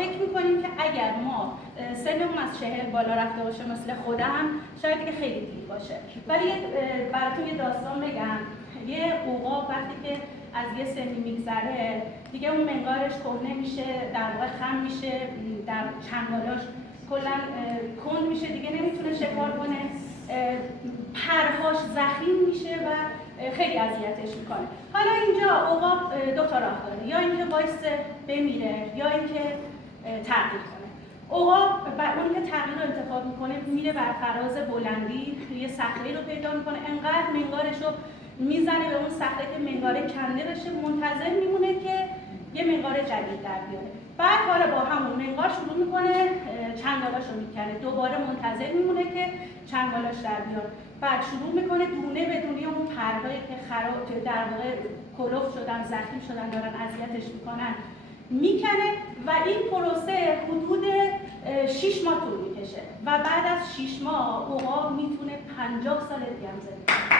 فکر میکنیم که اگر ما سنمون از 40 بالا رفته باشه مثل خودم شاید دیگه خیلی دیر باشه. ولی براتون یه داستان بگم. یه عقاب وقتی که از یه سنی میگذره دیگه اون منقارش کهنه میشه، در واقع خم میشه، در چنگالاش کلا کند میشه، دیگه نمیتونه شکار کنه، پرهاش زخیم میشه و خیلی اذیتش میکنه. حالا اینجا عقاب دو تا راه داره، یا اینکه وایسه بمیره یا اینکه تغییر کنه. عقاب اونی که تغییر رو انتخاب میکنه میره بر فراز بلندی، یه صخره‌ای رو پیدا میکنه، انقدر منقارش رو میزنه به اون صخره که منقاره کنده بشه، منتظر میمونه که یه منقار جدید در بیاره. بعد حالا با همون منقار شروع میکنه چنگالاش رو میکنه، دوباره منتظر میمونه که چنگالاش در بیاد. بعد شروع میکنه دونه به دونه اون پرهایی که خراب در واقع کلفت شدن، زخیم شدن، دارن اذیتش میکنن میکنه و این پروسه حدود 6 ماه طول میکشه و بعد از 6 ماه عقاب میتونه 50 سال دیگه هم زندگی کنه.